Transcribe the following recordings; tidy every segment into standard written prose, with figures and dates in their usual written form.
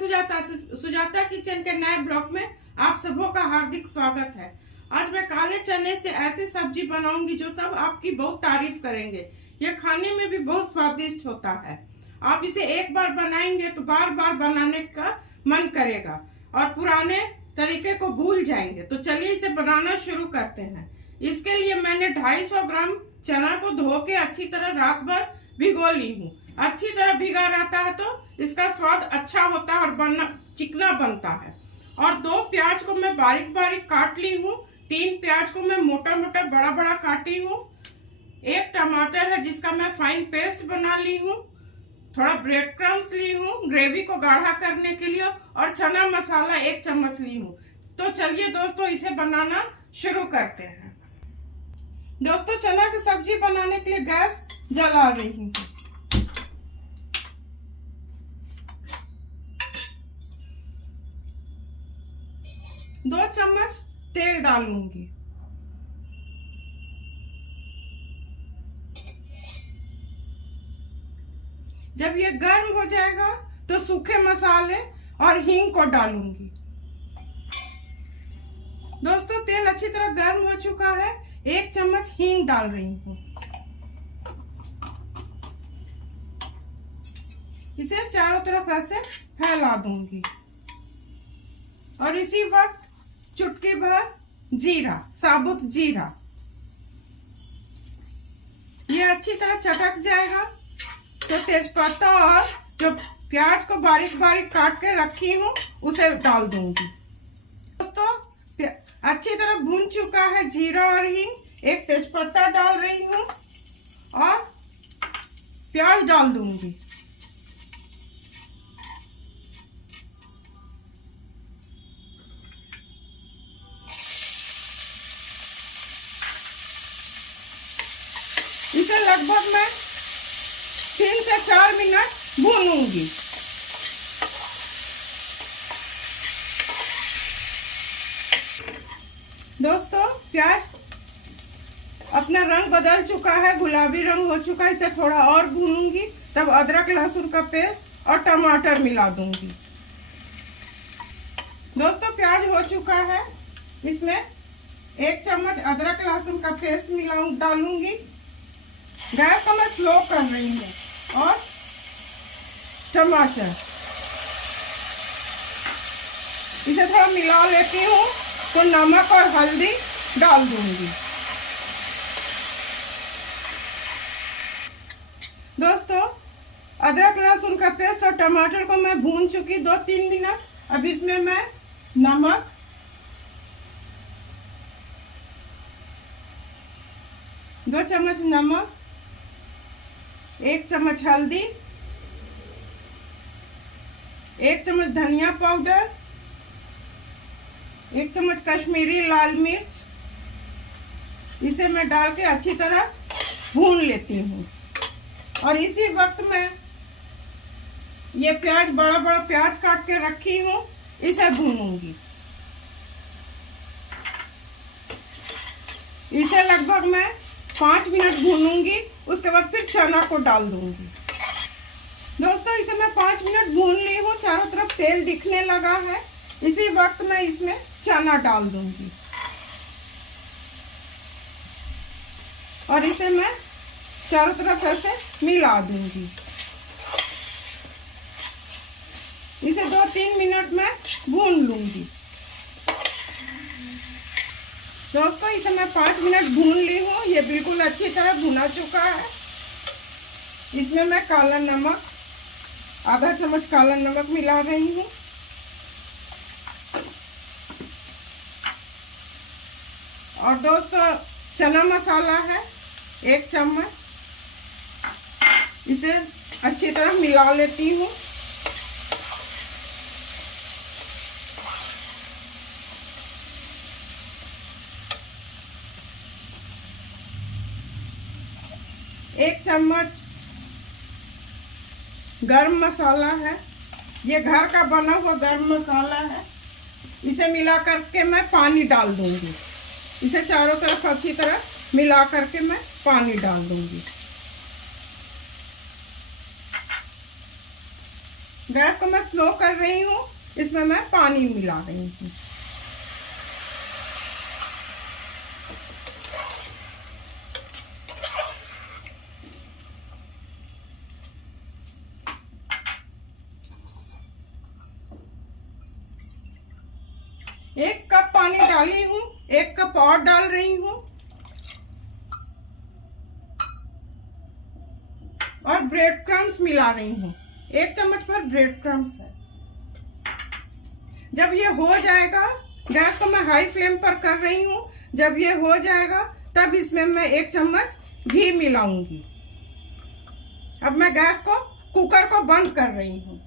Sujata Sujata kitchen के नए blog में आप सबों का हार्दिक स्वागत है। आज मैं काले चने से ऐसी सब्जी बनाऊंगी जो सब आपकी बहुत तारीफ करेंगे। यह खाने में भी बहुत स्वादिष्ट होता है। आप इसे एक बार बनाएंगे तो बार बार बनाने का मन करेगा और पुराने तरीके को भूल जाएंगे। तो चलिए इसे बनाना शुरू करते हैं। इसके लिए मैंने 250 ग्राम चना को धो के अच्छी तरह रात भर भिगो ली हूँ। अच्छी तरह भिगा रहता है तो इसका स्वाद अच्छा होता है और चिकना बनता है। और 2 प्याज को मैं बारीक बारीक काट ली हूँ। 3 प्याज को मैं मोटा मोटा बड़ा बड़ा काटी हूँ। 1 टमाटर है जिसका मैं फाइन पेस्ट बना ली हूँ। थोड़ा ब्रेड क्रम्स ली हूँ ग्रेवी को गाढ़ा करने के लिए और चना मसाला 1 चम्मच ली हूँ। तो चलिए दोस्तों इसे बनाना शुरू करते हैं। दोस्तों चना की सब्जी बनाने के लिए गैस जला रही हूँ। दो चम्मच तेल डालूंगी। जब ये गर्म हो जाएगा तो सूखे मसाले और हींग को डालूंगी। दोस्तों तेल अच्छी तरह गर्म हो चुका है। 1 चम्मच हींग डाल रही हूँ। इसे चारों तरफ ऐसे फैला दूंगी और इसी वक्त चुटकी भर जीरा, साबुत जीरा। ये अच्छी तरह चटक जाएगा तो तेजपत्ता और जो प्याज को बारीक बारीक काट के रखी हूँ उसे डाल दूंगी। दोस्तों अच्छी तरह भून चुका है जीरा और हींग। 1 तेजपत्ता डाल रही हूँ और प्याज डाल दूंगी। इसे लगभग मैं 3 से 4 मिनट भूनूंगी। दोस्तों प्याज अपना रंग बदल चुका है, गुलाबी रंग हो चुका है। इसे थोड़ा और भूनूंगी। तब अदरक लहसुन का पेस्ट और टमाटर मिला दूंगी। दोस्तों प्याज हो चुका है। इसमें 1 चम्मच अदरक लहसुन का पेस्ट डालूंगी। गैस को मैं स्लो कर रही हूँ। और टमाटर इसे थोड़ा मिला लेती हूँ तो नमक और हल्दी डाल दूंगी। दोस्तों अदरक लहसुन का पेस्ट और टमाटर को मैं भून चुकी 2-3 मिनट। अब इसमें मैं नमक, दो चम्मच नमक, 1 चम्मच हल्दी, 1 चम्मच धनिया पाउडर, 1 चम्मच कश्मीरी लाल मिर्च, इसे मैं डाल के अच्छी तरह भून लेती हूँ। और इसी वक्त में ये प्याज बड़ा बड़ा प्याज काट के रखी हूँ, इसे भूनूंगी। इसे लगभग मैं 5 मिनट भूनूंगी। उसके बाद फिर चना को डाल दूंगी। दोस्तों इसे मैं 5 मिनट भून ली हूँ। चारों तरफ तेल दिखने लगा है। इसी वक्त मैं इसमें चना डाल दूंगी और इसे मैं चारों तरफ ऐसे मिला दूंगी। इसे 2-3 मिनट में भून लूंगी। दोस्तों इसे मैं 5 मिनट भून ली हूँ। ये बिल्कुल अच्छी तरह भुना चुका है। इसमें मैं काला नमक, आधा चम्मच काला नमक मिला रही हूँ। और दोस्तों चना मसाला है 1 चम्मच। इसे अच्छी तरह मिला लेती हूँ। एक चम्मच गरम मसाला है। ये घर का बना हुआ गरम मसाला है। इसे मिला करके मैं पानी डाल दूंगी। इसे चारों तरफ अच्छी तरह मिला करके मैं पानी डाल दूंगी। गैस को मैं स्लो कर रही हूँ। इसमें मैं पानी मिला रही हूँ। एक कप पानी डाली हूँ, 1 कप और डाल रही हूँ और ब्रेड क्रम्स मिला रही हूँ। 1 चम्मच पर ब्रेड क्रम्स है। जब ये हो जाएगा, गैस को मैं हाई फ्लेम पर कर रही हूँ। जब ये हो जाएगा तब इसमें मैं 1 चम्मच घी मिलाऊंगी। अब मैं गैस को, कुकर को बंद कर रही हूँ।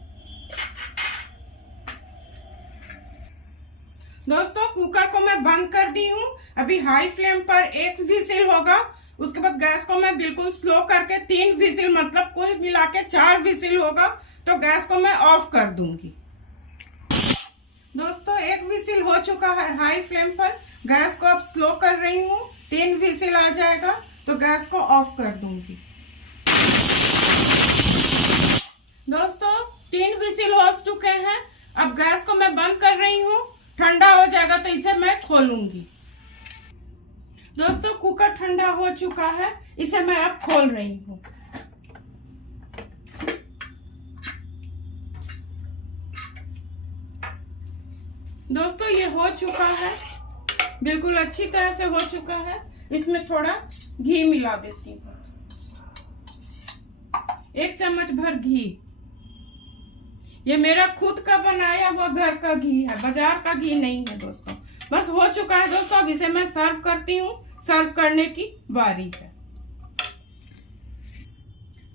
दोस्तों कुकर को मैं बंद कर दी हूँ। अभी हाई फ्लेम पर 1 विसिल होगा। उसके बाद गैस को मैं बिल्कुल स्लो करके 3 विसिल, मतलब कुल मिला के 4 विसिल होगा तो गैस को मैं ऑफ कर दूंगी। दोस्तों 1 विसिल हो चुका है हाई फ्लेम पर। गैस को अब स्लो कर रही हूँ। 3 विसिल आ जाएगा तो गैस को ऑफ कर दूंगी। दोस्तों 3 विसिल हो चुके हैं। अब गैस को मैं बंद कर रही हूँ। ठंडा हो जाएगा तो इसे मैं खोलूंगी। दोस्तों कुकर ठंडा हो चुका है, इसे मैं अब खोल रही हूँ। दोस्तों ये हो चुका है, बिल्कुल अच्छी तरह से हो चुका है। इसमें थोड़ा घी मिला देती हूँ, 1 चम्मच भर घी। ये मेरा खुद का बनाया हुआ घर का घी है, बाजार का घी नहीं है दोस्तों। बस हो चुका है दोस्तों। अब इसे मैं सर्व करती हूँ। सर्व करने की बारी है।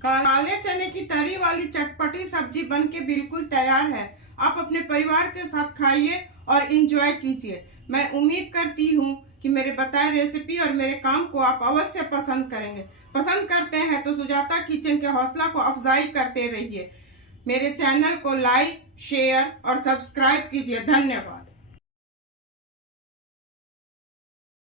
काले चने की तरी वाली चटपटी सब्जी बनके बिल्कुल तैयार है। आप अपने परिवार के साथ खाइए और इंजॉय कीजिए। मैं उम्मीद करती हूँ कि मेरे बताए रेसिपी और मेरे काम को आप अवश्य पसंद करेंगे। पसंद करते हैं तो सुजाता किचन के हौसला को अफजाई करते रहिए। मेरे चैनल को लाइक, शेयर और सब्सक्राइब कीजिए। धन्यवाद।